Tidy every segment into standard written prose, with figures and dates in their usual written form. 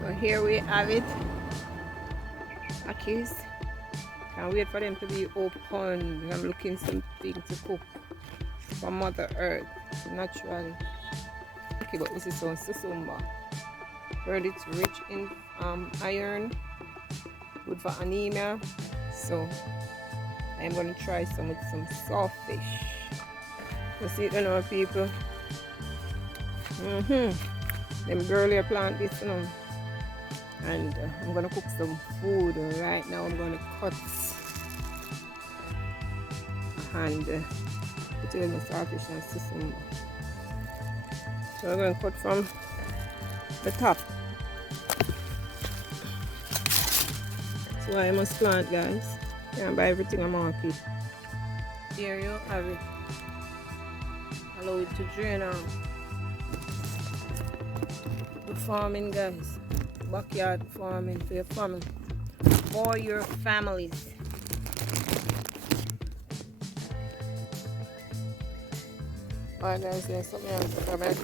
So here we have it. Akis. Can't wait for them to be open. I'm looking something to cook from Mother Earth naturally. Okay, but this is on susumba. Heard it's rich in iron, good for anemia. So I'm gonna try some with some saltfish. You see it, you know, people. Them girly plant this, you know. And I'm gonna cook some food right now. I'm gonna cut and put it in the saltfish and susumba. So I'm gonna cut from the top. That's why I must plant, guys. Can't buy everything on market. There you have it. Allow it to drain out. Good farming, guys. Backyard farming for your family. For your families. Alright, guys, there's something else to come in.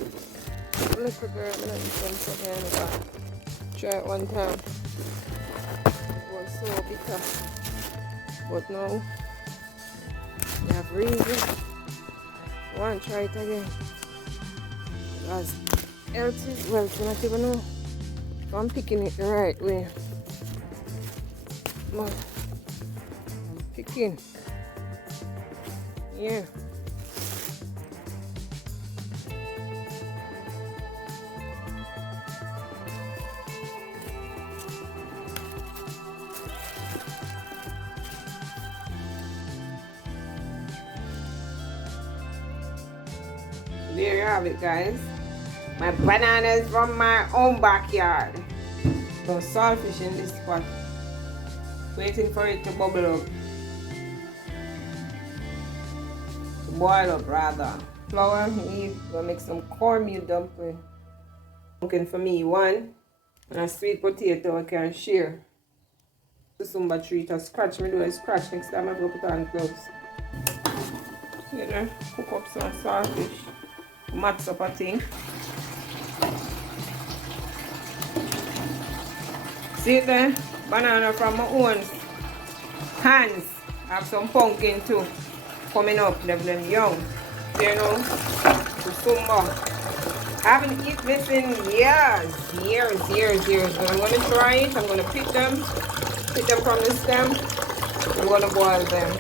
Little girl, I'm gonna eat something else. Try it one time. It was so bitter. But now, you have reason. I want to try it again. Because health is wealth, you don't even know if I'm picking it the right way. But I'm picking. Yeah. There you have it, guys. My bananas from my own backyard. So saltfish in this pot. Waiting for it to bubble up. To boil up rather. Flour, we're gonna make some cornmeal dumpling. Cooking for me one. And a sweet potato I can share. Susumba treat or scratch. Me do a scratch next time I go put on gloves. You know, cook up some saltfish. Mats up a thing. See it there? Banana from my own hands. I have some pumpkin too. Coming up, them young. You know? Susumba. I haven't eaten this in years. But I'm gonna try it. I'm gonna pick them from the stem. I'm gonna boil them.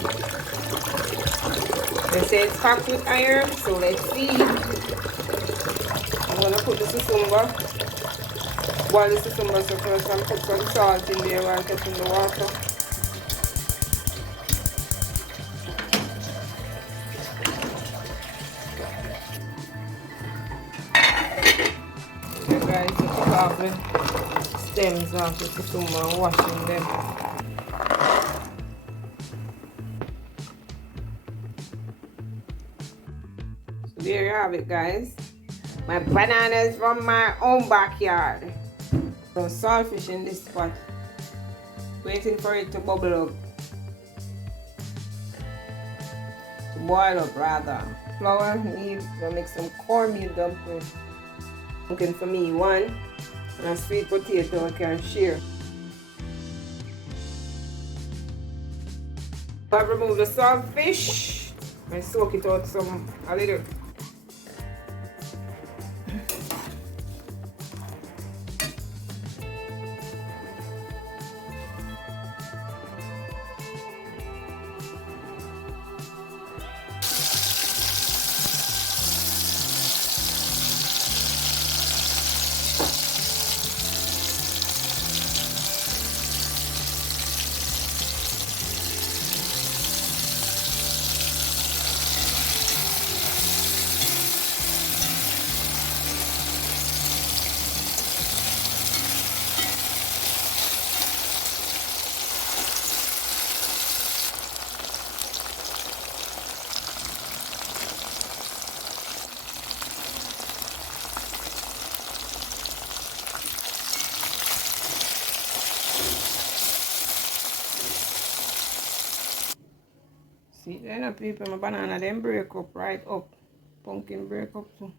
They say it's packed with iron, so let's see. I'm gonna put the susumba. Boil the susumba so first and put some salt in there while getting the water. Okay guys, so take off the stems of the susumba and washing them. So there you have it, guys. My bananas from my own backyard. So saltfish in this pot. Waiting for it to bubble up. To boil up rather. Flour, we're gonna make some cornmeal dumpling. Cooking for me one. And a sweet potato I can share. I've removed the saltfish. I soak it out a little. See, then people, my banana them break up right up. Pumpkin break up too.